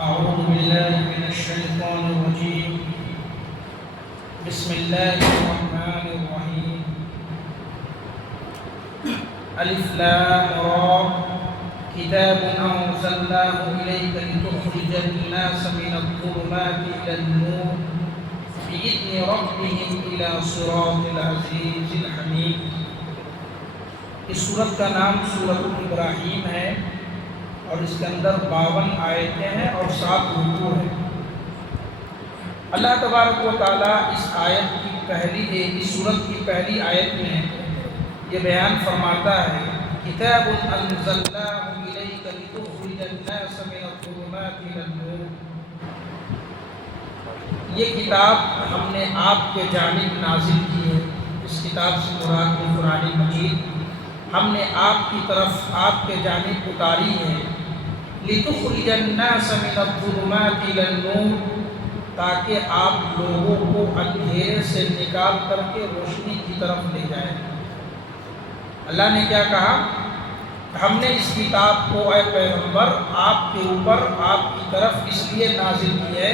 أعوذ بالله من الشيطان الرجيم. بسم الله الرحمن الرحيم. ألف لام را كتاب أنزلناه إليك لتخرج الناس من الظلمات إلى النور بإذن ربهم إلى صراط العزيز الحميد. اس سورت کا نام سورۃ ابراہیم ہے اور اس کے اندر 52 آیتیں ہیں اور 7 رکوع ہیں. اللہ تبارک و تعالیٰ اس سورت کی پہلی آیت میں یہ بیان فرماتا ہے کتاب انزلناہ الیک لتخرج الناس من الظلمات الی النور. یہ کتاب ہم نے آپ کے جانب نازل کی ہے. اس کتاب سے مراد قرآن مجید ہم نے آپ کی طرف آپ کے جانب اتاری ہے. لتخرج الناس من الظلمات الی النور، تاکہ آپ لوگوں کو اندھیرے سے نکال کر کے روشنی کی طرف لے جائیں. اللہ نے کیا کہا؟ ہم نے اس کتاب کو اے پیغمبر آپ کے اوپر آپ کی طرف اس لیے نازل کی ہے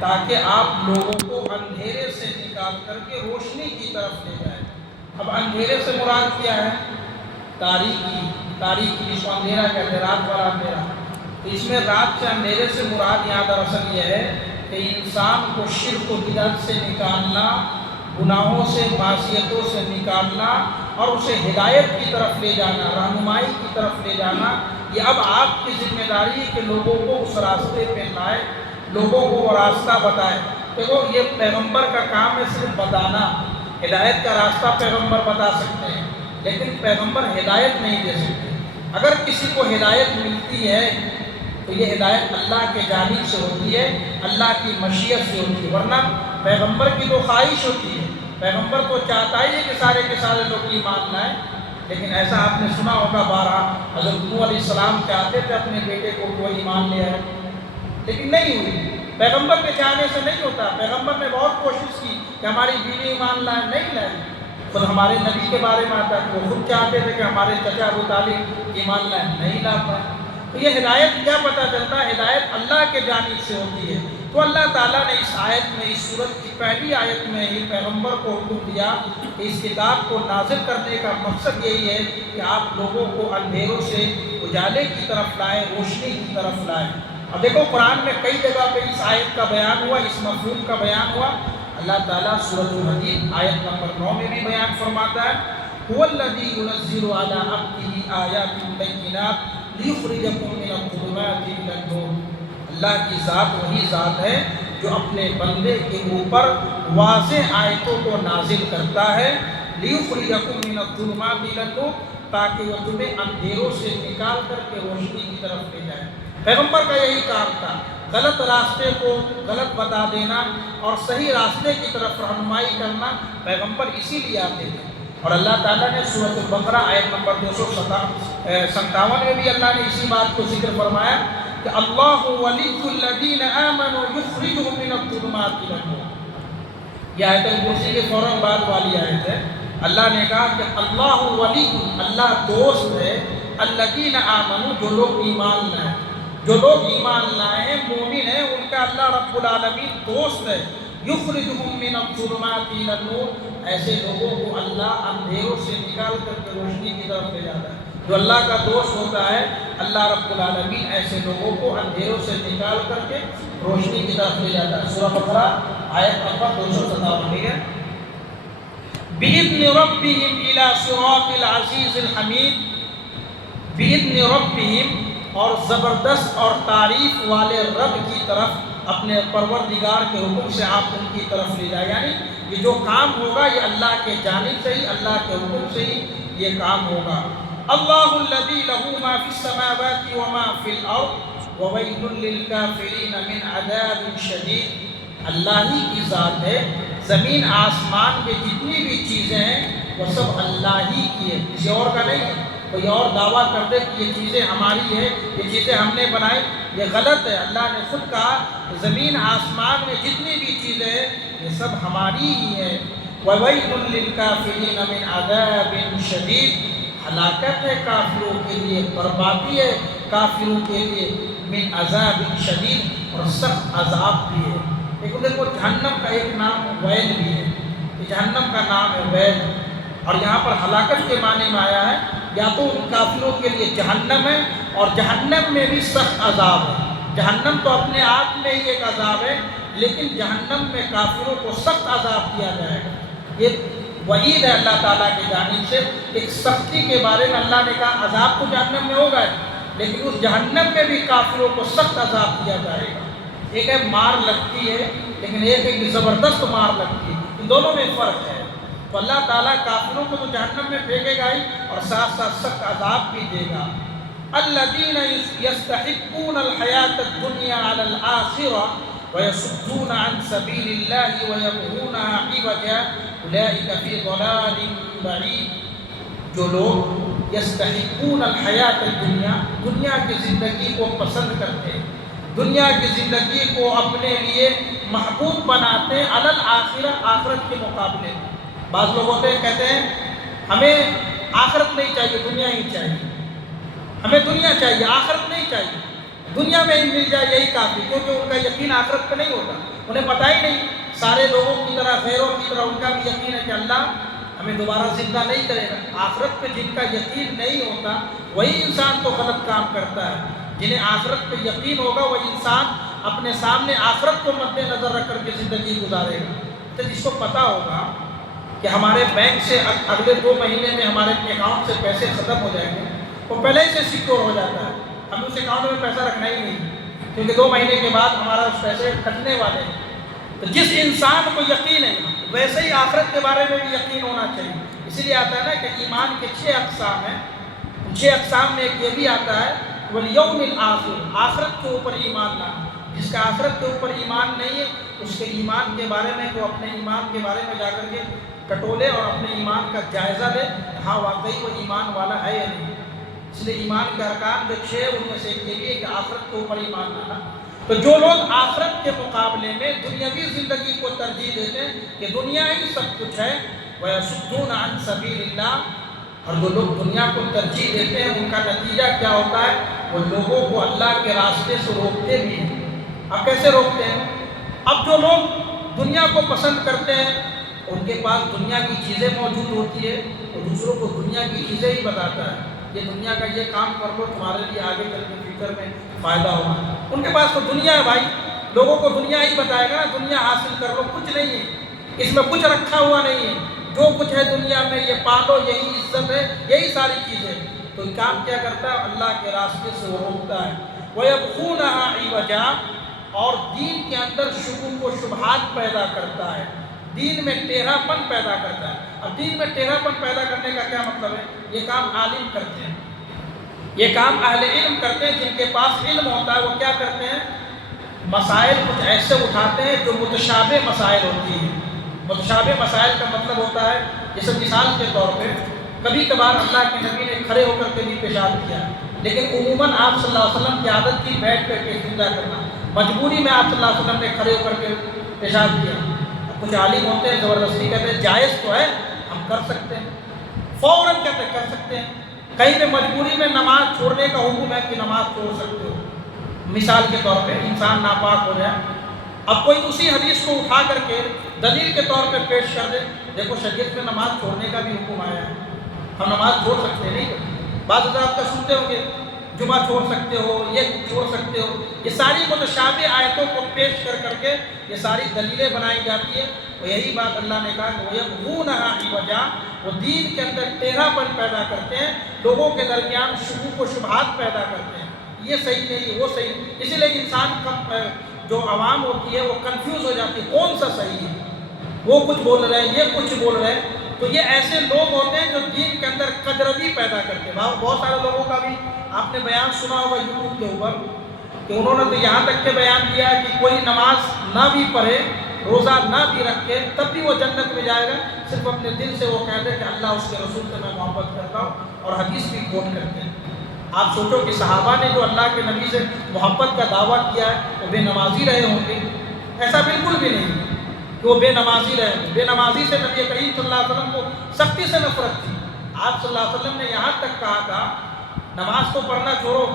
تاکہ آپ لوگوں کو اندھیرے سے نکال کر کے روشنی کی طرف لے جائیں. اب اندھیرے سے مراد کیا ہے؟ تاریکی جس کو اندھیرا کہتے ہیں، رات والا اندھیرا. تو اس میں رات سے اندھیرے سے مراد یہاں دراصل یہ ہے کہ انسان کو شرک و بدعت سے نکالنا، گناہوں سے معصیتوں سے نکالنا اور اسے ہدایت کی طرف لے جانا، رہنمائی کی طرف لے جانا. یہ اب آپ کی ذمہ داری ہے کہ لوگوں کو اس راستے پہ لائے، لوگوں کو وہ راستہ بتائے. دیکھو یہ پیغمبر کا کام ہے صرف بتانا. ہدایت کا راستہ پیغمبر بتا سکتے ہیں لیکن پیغمبر ہدایت نہیں دے سکتے. اگر کسی کو ہدایت ملتی ہے تو یہ ہدایت اللہ کے جانب سے ہوتی ہے، اللہ کی مشیت سے ہوتی ہے. ورنہ پیغمبر کی تو خواہش ہوتی ہے، پیغمبر تو چاہتا ہی ہے کہ سارے لوگ ایمان لائیں. لیکن ایسا آپ نے سنا ہوگا بارہا، حضرت نوح علیہ السلام چاہتے تھے اپنے بیٹے کو وہ ایمان لے آئے لیکن نہیں ہوئی. پیغمبر کے چاہنے سے نہیں ہوتا. پیغمبر نے بہت کوشش کی کہ ہماری بیوی ایمان لائے، نہیں لائے. خود ہمارے نبی کے بارے میں آتا ہے کہ وہ خود چاہتے تھے کہ ہمارے چچا ابو طالب ایمان لائے، نہیں لا پائے. تو یہ ہدایت کیا پتہ چلتا ہے؟ ہدایت اللہ کے جانب سے ہوتی ہے. تو اللہ تعالیٰ نے اس آیت میں، اس سورت کی پہلی آیت میں ہی پیغمبر کو حکم دیا کہ اس کتاب کو نازل کرنے کا مقصد یہی ہے کہ آپ لوگوں کو اندھیروں سے اجالے کی طرف لائیں، روشنی کی طرف لائیں. اب دیکھو قرآن میں کئی جگہ پہ اس آیت کا بیان ہوا، اس مفہوم کا بیان ہوا. اللہ تعالیٰ سورۃ الحدید آیت نمبر 9 میں بھی بیان فرماتا ہے هُوَ الَّذِي يُنَزِّلُ عَلَىٰ عَبْدِهِ آيَاتٍ بَيِّنَاتٍ لِيُخْرِجَكُم مِّنَ الظُّلُمَاتِ إِلَى النُّورِ. اللہ کی ذات وہی ذات ہے جو اپنے بندے کے اوپر واضح آیتوں کو نازل کرتا ہے. لِيُخْرِجَكُم مِّنَ الظُّلُمَاتِ إِلَى النُّورِ، تاکہ وہ تمہیں اندھیروں سے نکال کر کے روشنی کی طرف لے جائے. پیغمبر کا یہی کام تھا، غلط راستے کو غلط بتا دینا اور صحیح راستے کی طرف رہنمائی کرنا. پیغمبر اسی لیے آتے تھے. اور اللہ تعالیٰ نے سورۃ البقرہ آیت نمبر 257 میں بھی اللہ نے اسی بات کو ذکر فرمایا کہ اللہ ولی الذین آمنوا یخرجهم من الظلمات الی النور. یہ آیت الکرسی کے فوراً بعد والی آیت ہے. اللہ نے کہا کہ اللہ ولی، اللہ دوست ہے، الذین آمنوا، جو لوگ ایمان لائے، جو لوگ ایمان لائے ہیں، مومن ہیں، ان کا اللہ رب العالمین دوست ہے. یخرجہم من الظلمات الی النور، ایسے لوگوں کو اللہ اندھیروں سے نکال کر کے روشنی کی طرف لے جاتا ہے. جو اللہ کا دوست ہوتا ہے اللہ رب العالمین ایسے لوگوں کو اندھیروں سے نکال کر کے روشنی کی طرف لے جاتا ہے. سورہ بقرہ آیت نمبر 257 ہے. بِإِذْنِ رَبِّهِمْ إِلَىٰ صِرَاطِ الْعَزِيزِ الْحَمِيدِ. بِإِذْنِ رَبِّهِمْ، اور زبردست اور تعریف والے رب کی طرف، اپنے پروردگار کے حکم سے آپ ان کی طرف لے جائیں. یعنی یہ جو کام ہوگا یہ اللہ کے جانب سے ہی، اللہ کے حکم سے ہی یہ کام ہوگا. اللہ الذی لہ ما فی السماوات وما فی الارض وویل للکافرین من عذاب شدید. اللہ ہی کی ذات ہے، زمین آسمان میں جتنی بھی چیزیں ہیں وہ سب اللہ ہی کی ہے، کسی اور کا نہیں ہے. کوئی اور دعویٰ کر دے کہ یہ چیزیں ہماری ہیں، یہ چیزیں ہم نے بنائی، یہ غلط ہے. اللہ نے خود کہا زمین آسمان میں جتنی بھی چیزیں ہیں یہ سب ہماری ہی ہیں. وَوَيْلٌ لِّلْكَافِرِينَ مِنْ عَذَابٍ شَدِيدٍ، ہلاکت ہے کافروں کے لیے، بربادی ہے کافروں کے لیے، من عذاب شدید، اور سخت عذاب بھی ہے۔ لیکن دیکھو جہنم کا ایک نام ویل بھی ہے، کہ جہنم کا نام ہے ویل، اور یہاں پر ہلاکت کے معنی میں آیا ہے، یا تو ان کافروں کے لیے جہنم ہے، اور جہنم میں بھی سخت عذاب ہے۔ جہنم تو اپنے آپ میں ہی ایک عذاب ہے، لیکن جہنم میں کافروں کو سخت عذاب دیا جائے گا۔ یہ وعید ہے اللہ تعالیٰ کی جانب سے، ایک سختی کے بارے میں اللہ نے کہا عذاب تو جہنم میں ہوگا، لیکن اس جہنم میں بھی کافروں کو سخت عذاب دیا جائے گا۔ ایک ہے مار لگتی ہے، لیکن ایک ہے کہ زبردست مار لگتی ہے، ان دونوں میں فرق ہے۔ تو اللہ تعالیٰ کافروں کو تو جہنم میں پھینکے گا ہی، اور ساتھ ساتھ سخت عذاب بھی دے گا۔ الذین یستحبون الحیاۃ الدنیا علی الآخرہ ویصدون عن سبیل اللہ ویبغونها عوجا اولئک فی ضلال بعید۔ جو لوگ یستحبون الحیاۃ الدنیا، دنیا کی زندگی کو پسند کرتے ہیں، دنیا کی زندگی کو اپنے لیے محبوب بناتے ہیں، علی الآخرہ، آخرت کے مقابلے میں۔ بعض لوگ ہوتے ہیں کہتے ہیں ہمیں آخرت نہیں چاہیے، دنیا ہی چاہیے، ہمیں دنیا چاہیے، آخرت نہیں چاہیے، دنیا میں ہی مل جائے یہی کافی، کیونکہ ان کا یقین آخرت پہ نہیں ہوتا، انہیں پتہ ہی نہیں، سارے لوگوں کی طرح غیروں کی طرح ان کا بھی یقین ہے کہ اللہ ہمیں دوبارہ زندہ نہیں کرے گا۔ آخرت پہ جن کا یقین نہیں ہوتا وہی انسان تو غلط کام کرتا ہے۔ جنہیں آخرت پہ یقین ہوگا وہی انسان اپنے سامنے آخرت کو مد نظر رکھ کر کے زندگی گزارے گا۔ تو جس کو پتہ ہوگا کہ ہمارے بینک سے اگلے 2 مہینے میں ہمارے اکاؤنٹ سے پیسے ختم ہو جائیں گے، وہ پہلے ہی سے سیکیور ہو جاتا ہے، ہمیں اس اکاؤنٹ میں پیسہ رکھنا ہی نہیں، کیونکہ 2 مہینے کے بعد ہمارا اس پیسے کٹنے والے ہیں۔ تو جس انسان کو یقین ہے ویسے ہی آخرت کے بارے میں بھی یقین ہونا چاہیے۔ اسی لیے آتا ہے نا کہ ایمان کے 6 اقسام ہیں، 6 اقسام میں ایک یہ بھی آتا ہے والیوم الآخر، آخرت کے اوپر ایمان لانا۔ جس کا آخرت کے اوپر ایمان نہیں ہے اس کے ایمان کے بارے میں وہ اپنے ایمان کے بارے میں جا کر کے ٹٹولے اور اپنے ایمان کا جائزہ لے، ہاں واقعی وہ ایمان والا ہے یا نہیں۔ اس لیے ایمان کے ارکان جو 6 ان میں سے ایک یہ بھی ہے کہ آخرت کے اوپر ایمان لانا۔ تو جو لوگ آخرت کے مقابلے میں دنیاوی زندگی کو ترجیح دیتے ہیں کہ دنیا ہی سب کچھ ہے، وَيَصُدُّونَ عَن سَبِيلِ اللَّهِ، اور جو لوگ دنیا کو ترجیح دیتے ہیں ان کا نتیجہ کیا ہوتا ہے؟ وہ لوگوں کو اللہ کے راستے سے روکتے بھی ہیں۔ اب کیسے روکتے ہیں؟ اب جو لوگ دنیا کو پسند کرتے ہیں ان کے پاس دنیا کی چیزیں موجود ہوتی ہے، اور دوسروں کو دنیا کی چیزیں ہی بتاتا ہے، یہ دنیا کا یہ کام کر لو تمہارے لیے آگے چل کے فیوچر میں فائدہ ہوگا۔ ان کے پاس تو دنیا ہے بھائی، لوگوں کو دنیا ہی بتائے گا نا، دنیا حاصل کر لو، کچھ نہیں ہے اس میں، کچھ رکھا ہوا نہیں ہے، جو کچھ ہے دنیا میں یہ پالو، یہی عزت ہے، یہی ساری چیزیں۔ تو کام کیا کرتا ہے؟ اللہ کے راستے سے وہ روکتا ہے۔ وَيَبْغُونَهَا عِوَجًا، اور دین کے اندر شکوک و شبہات پیدا کرتا ہے، دین میں ٹیڑھا پن پیدا کرتا ہے۔ اب دین میں ٹیڑھا پن پیدا کرنے کا کیا مطلب ہے؟ یہ کام عالم کرتے ہیں، یہ کام اہل علم کرتے ہیں، جن کے پاس علم ہوتا ہے وہ کیا کرتے ہیں؟ مسائل کچھ ایسے اٹھاتے ہیں جو متشابہ مسائل ہوتی ہیں۔ متشابہ مسائل کا مطلب ہوتا ہے، جیسے مثال کے طور پہ کبھی کبھار اللہ کے نبی نے کھڑے ہو کر کے بھی پیشاب کیا، لیکن عموماً آپ صلی اللہ علیہ وسلم کی عادت تھی بیٹھ کر کے استنجا کرنا، مجبوری میں آپ صلی اللہ علیہ وسلم نے کھڑے ہو کر کے پیشاب کیا۔ کچھ عالم ہوتے ہیں زبردستی کہتے ہیں جائز تو ہے ہم کر سکتے ہیں، فوراً کہتے ہیں کر سکتے ہیں۔ کہیں پہ مجبوری میں نماز چھوڑنے کا حکم ہے کہ نماز چھوڑ سکتے ہو، مثال کے طور پہ انسان ناپاک ہو جائے، اب کوئی اسی حدیث کو اٹھا کر کے دلیل کے طور پہ پیش کر دے، دیکھو شریعت میں نماز چھوڑنے کا بھی حکم آیا ہے، ہم نماز چھوڑ سکتے ہیں، نہیں بعض حضرات کا سنتے ہوں گے جمعہ چھوڑ سکتے ہو، یہ چھوڑ سکتے ہو، یہ ساری متشابہ آیتوں کو پیش کر کر کے یہ ساری دلیلیں بنائی جاتی ہے۔ اور یہی بات اللہ نے کہا کہ وَيَبْغُونَهَا عِوَجًا، وہ دین کے اندر ٹیڑھا پن پیدا کرتے ہیں، لوگوں کے درمیان شکوک و شبہات پیدا کرتے ہیں، یہ صحیح نہیں وہ صحیح، اسی لیے انسان جو عوام ہوتی ہے وہ کنفیوز ہو جاتی ہے کون سا صحیح ہے، وہ کچھ بول رہے ہیں یہ کچھ بول رہے ہیں۔ تو یہ ایسے لوگ ہوتے ہیں جو دین کے اندر کجروی پیدا کرتے ہیں۔ بہت سارے لوگوں کا بھی آپ نے بیان سنا ہوگا یوٹیوب کے اوپر کہ انہوں نے تو یہاں تک کے بیان کیا ہے کہ کوئی نماز نہ بھی پڑھے، روزہ نہ بھی رکھے، تب بھی وہ جنت میں جائے گا، صرف اپنے دل سے وہ کہتے ہیں کہ اللہ اس کے رسول سے میں محبت کرتا ہوں، اور حدیث بھی کوٹ کرتے ہیں۔ آپ سوچو کہ صحابہ نے جو اللہ کے نبی سے محبت کا دعویٰ کیا ہے وہ بے نمازی رہے ہوں گے؟ ایسا بالکل بھی نہیں کہ وہ بے نمازی رہے ہوں۔ بے نمازی سے نبی کریم صلی اللہ علیہ وسلم کو سختی سے نفرت تھی۔ آپ صلی اللہ علیہ وسلم نے یہاں تک کہا تھا نماز تو پڑھنا چھوڑو،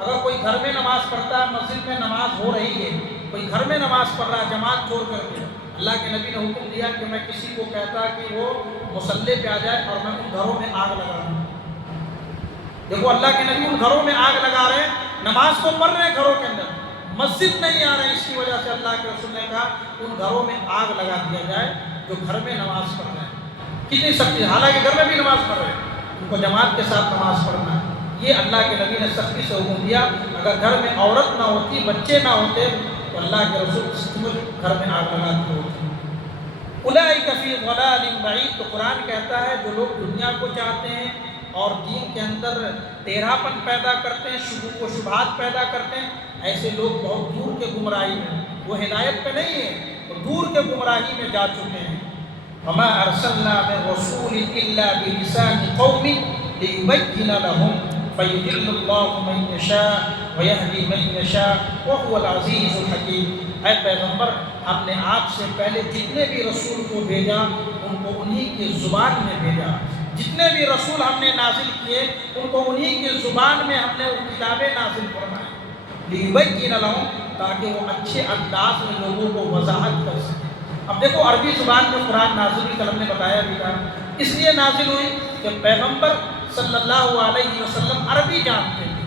اگر کوئی گھر میں نماز پڑھتا ہے، مسجد میں نماز ہو رہی ہے، کوئی گھر میں نماز پڑھ رہا ہے جماعت چھوڑ کر کے، اللہ کے نبی نے حکم دیا کہ میں کسی کو کہتا کہ وہ مصلی پہ آ جائے اور میں ان گھروں میں آگ لگا دوں۔ دیکھو اللہ کے نبی ان گھروں میں آگ لگا رہے ہیں، نماز تو پڑھ رہے ہیں گھروں کے اندر، مسجد نہیں آ رہے ہیں، اس کی وجہ سے اللہ کے رسول نے کہا ان گھروں میں آگ لگا دیا جائے جو گھر میں نماز پڑھ رہے ہیں۔ کتنی سختی ہے، حالانکہ گھر میں بھی نماز پڑھ رہے ہیں، ان کو جماعت کے ساتھ نماز پڑھنا ہے۔ یہ اللہ کے نبی نے سختی سے حکم دیا۔ اگر گھر میں عورت نہ ہوتی، بچے نہ ہوتے تو اللہ کے رسول گھر میں آگ لگا دیے ہوتے۔ اولئک فی ضلال بعید، تو قرآن کہتا ہے جو لوگ دنیا کو چاہتے ہیں اور دین کے اندر ٹیڑھاپن پیدا کرتے ہیں، شبہات و شبہات پیدا کرتے ہیں، ایسے لوگ بہت دور کے گمراہی میں، وہ ہدایت پہ نہیں ہے، وہ دور کے گمراہی میں جا چکے ہیں۔ وما ارسلنا من رسول الا بلسان قوم ليبين لهم فيضل الله من يشاء ويهدي من يشاء وهو العزيز الحكيم۔ اے پیغمبر، ہم نے آپ سے پہلے جتنے بھی رسول کو بھیجا ان کو انہی کی زبان میں بھیجا، جتنے بھی رسول ہم نے نازل کیے ان کو انہی کی زبان میں ہم نے وہ کتابیں نازل فرمائیں، لِيُبَيِّنَ لَهُمْ، تاکہ وہ اچھے انداز میں لوگوں کو وضاحت کر سکیں۔ اب دیکھو عربی زبان میں قرآن نازل ہوئی، کلم نے بتایا بھی تھا، اس لیے نازل ہوئی کہ پیغمبر صلی اللہ علیہ وسلم عربی جانتے تھے۔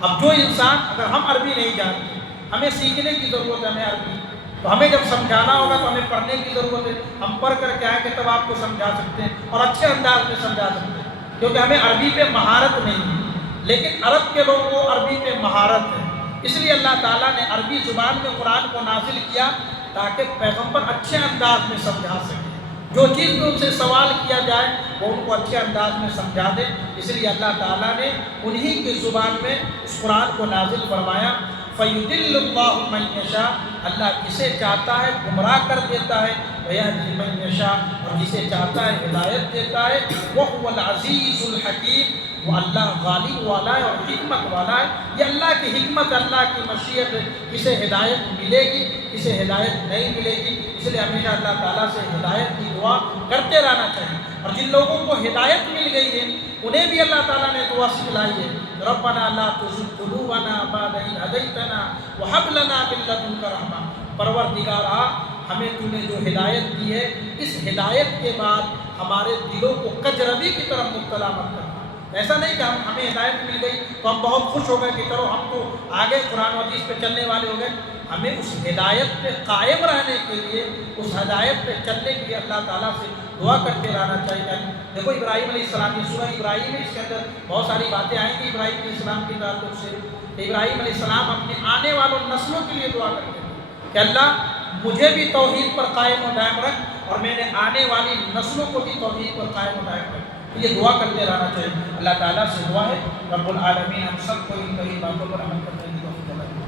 اب جو انسان، اگر ہم عربی نہیں جانتے، ہمیں سیکھنے کی ضرورت ہے، ہمیں عربی، تو ہمیں جب سمجھانا ہوگا تو ہمیں پڑھنے کی ضرورت ہے، ہم پڑھ کر کے آئیں گے تب آپ کو سمجھا سکتے ہیں اور اچھے انداز میں سمجھا سکتے ہیں، کیونکہ ہمیں عربی پہ مہارت نہیں ہے، لیکن عرب کے لوگوں کو عربی پہ مہارت ہے۔ اس لیے اللہ تعالیٰ نے عربی زبان میں قرآن کو نازل کیا تاکہ پیغمبر اچھے انداز میں سمجھا سکیں، جو چیز میں ان سے سوال کیا جائے وہ ان کو اچھے انداز میں سمجھا دے۔ اس لیے اللہ تعالیٰ نے انہی کی زبان میں اس قرآن کو نازل فرمایا۔ فَيُضِلُّ اللَّهُ مَن يَشَاءُ، اللہ جسے چاہتا ہے گمراہ کر دیتا ہے، وَيَهْدِي مَن يَشَاءُ، اور جسے چاہتا ہے ہدایت دیتا ہے۔ وَهُوَ الْعَزِيزُ الْحَكِيمُ، وہ اللہ غالب والا ہے اور حکمت والا ہے۔ یہ اللہ کی حکمت، اللہ کی مشیت ہے، کسے ہدایت ملے گی کسے ہدایت نہیں ملے گی۔ اس لیے ہمیشہ اللہ تعالیٰ سے ہدایت کی دعا کرتے رہنا چاہیے، اور جن لوگوں کو ہدایت مل گئی ہے انہیں بھی اللہ تعالیٰ نے دعا سکھلائی ہے، ربنا لا تزغ قلوبنا بعد إذ هديتنا وهب لنا من لدنك رحمة، پروردگارا ہمیں تو نے جو ہدایت دی ہے اس ہدایت کے بعد ہمارے دلوں کو کجروی کی طرف مبتلا مت کرنا۔ ایسا نہیں کہ ہمیں ہدایت مل گئی تو ہم بہت خوش ہو گئے کہ چلو ہم تو آگے قرآن و حدیث پہ چلنے والے ہو گئے۔ ہمیں اس ہدایت پہ قائم رہنے کے لیے، اس ہدایت پہ چلنے کے لیے اللہ تعالیٰ سے دعا کرتے رہنا چاہیے۔ دیکھو ابراہیم علیہ السلام، یہ سورہ ابراہیم ہے، اس کے اندر بہت ساری باتیں آئیں گی ابراہیم علیہ السلام کے تعلق سے۔ ابراہیم علیہ السلام اپنے آنے والوں نسلوں کے لیے دعا کرتے ہیں کہ اللہ مجھے بھی توحید پر قائم و دائم رکھ، اور میں نے آنے والی نسلوں کو بھی توحید پر قائم و دائم رکھ۔ یہ دعا کرتے رہنا چاہیے۔ اللہ تعالیٰ سے دعا ہے رب العالمین ہم سب کو ان کئی باتوں پر عمل کرنے